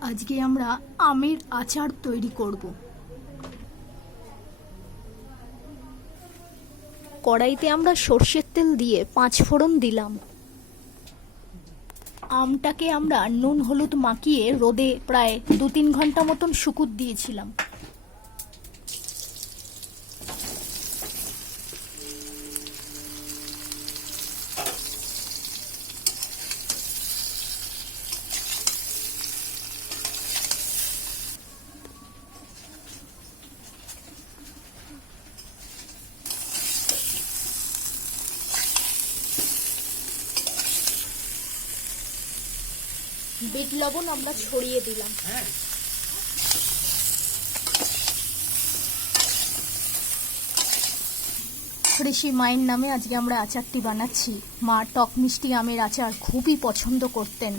আজকে আমরা আমের আচার তৈরি করব। কড়াইতে আমরা সর্ষের তেল দিয়ে পাঁচ ফোড়ন দিলাম। আমটাকে আমরা নুন হলুদ মাখিয়ে রোদে প্রায় দু তিন ঘণ্টা মতন শুকুত দিয়েছিলাম। বিট লবণ আমরা ছড়িয়ে দিলাম। ঋষি মায়ের নামে আজকে আমরা আচারটি বানাচ্ছি। মা টক মিষ্টি আমের আচার খুবই পছন্দ করতেন।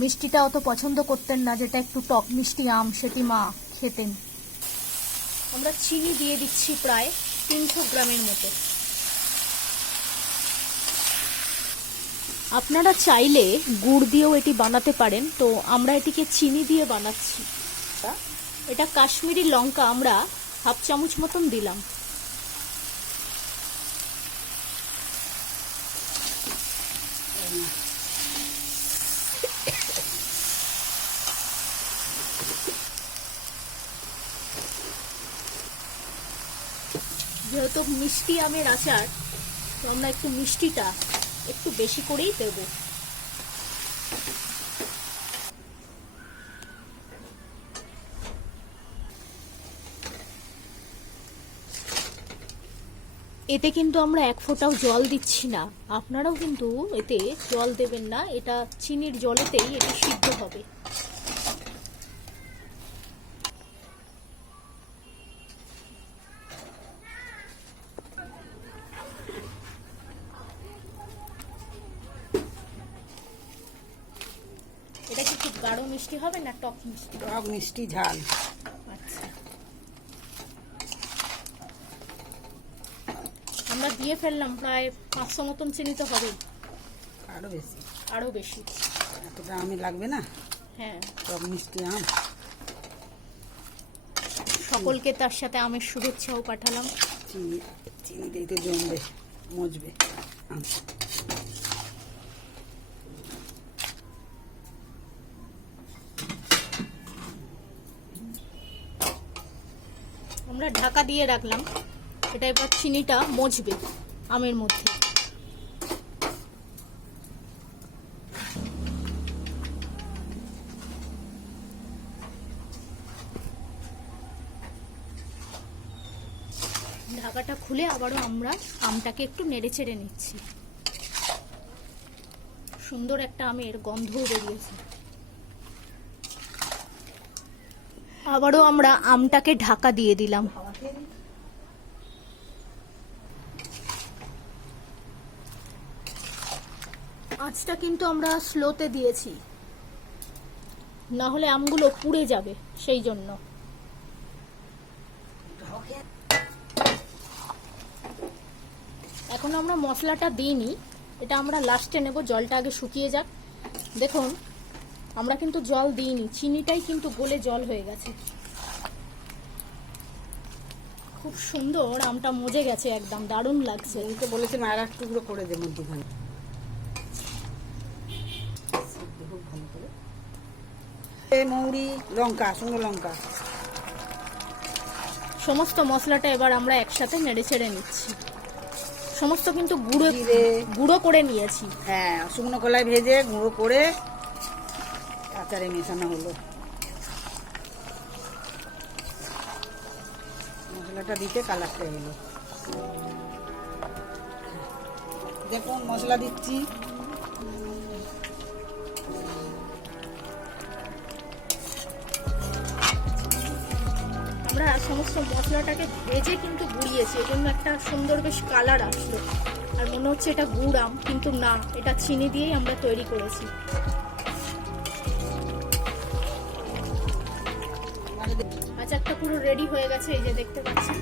মিষ্টিটা অত পছন্দ করতেন না যেটা একটু টক মিষ্টি আম সেটি মা খেতেন। আমরা চিনি দিয়ে দিচ্ছি প্রায় তিনশো গ্রামের মতো। আপনারা চাইলে গুড় দিয়েও এটি বানাতে পারেন। তো আমরা এটিকে চিনি দিয়ে বানাচ্ছি। এটা কাশ্মীরি লঙ্কা আমরা হাফ চামচ মতন দিলাম। যেহেতু মিষ্টি আমের আচার, তো আমরা একটু মিষ্টিটা একটু বেশি করেই দেবো। এতে কিন্তু আমরা এক ফোঁটাও জল দিচ্ছি না। আপনারাও কিন্তু এতে জল দেবেন না। এটা চিনির জলেতেই এটি সিদ্ধ হবে। মিষ্টি হবে না টক মিষ্টি? টক মিষ্টি ঝাল। আচ্ছা। আমরা দিয়ে ফেললাম প্রায় পাঁচশো মতন চিনি তো হবে আরও বেশি। আরও বেশি। এতটা আমি লাগবে না? হ্যাঁ। টক মিষ্টি আম। সকলকে তার সাথে আমের শুভেচ্ছাও পাঠালাম। চিনি চিনি দিতে জমবে মজবে আম। আমরা ঢাকা দিয়ে রাখলাম। এটা এবার চিনিটা মজবে আমের মধ্যে। ঢাকাটা খুলে আবারও আমরা আমটাকে একটু নেড়ে চেড়ে নিচ্ছি। সুন্দর একটা আমের গন্ধও বেরিয়েছে। আবারও আমরা আমটাকে ঢাকা দিয়ে দিলাম। আঁচটা কিন্তু আমরা স্লোতে দিয়েছি। না হলে আমগুলো পুড়ে যাবে সেই জন্য। এখন আমরা মশলাটা দিইনি। এটা আমরা লাস্টে নেব, জলটা আগে শুকিয়ে যাক। দেখুন আমরা কিন্তু জল দিইনি চিনিটাই কিন্তু গলে জল হয়ে গেছে। খুব সুন্দর আমটা মজে গেছে একদম দারুণ লাগছে। আমি তো বলেছি মায়ের এক টুকরো করে দে মধ্যখানে। মৌরি লঙ্কা শুকনো লঙ্কা। সমস্ত মশলাটা এবার আমরা একসাথে নেড়ে ছেড়ে নিচ্ছি। সমস্ত কিন্তু গুঁড়ো। গুঁড়ো করে নিয়েছি। হ্যাঁ শুকনো কলাই ভেজে গুঁড়ো করে আচারে মেশানো হলো। মশলাটা দিতে কালারটা হলো দেখুন, মশলা দিচ্ছি। আমরা সমস্ত মশলাটাকে ভেজে কিন্তু গুঁড়িয়েছি এই জন্য একটা সুন্দর বেশ কালার আসলো। আর মনে হচ্ছে এটা গুড় আম, কিন্তু না, এটা চিনি দিয়েই আমরা তৈরি করেছি। আচারটা পুরো রেডি হয়ে গেছে এই যে দেখতে পাচ্ছি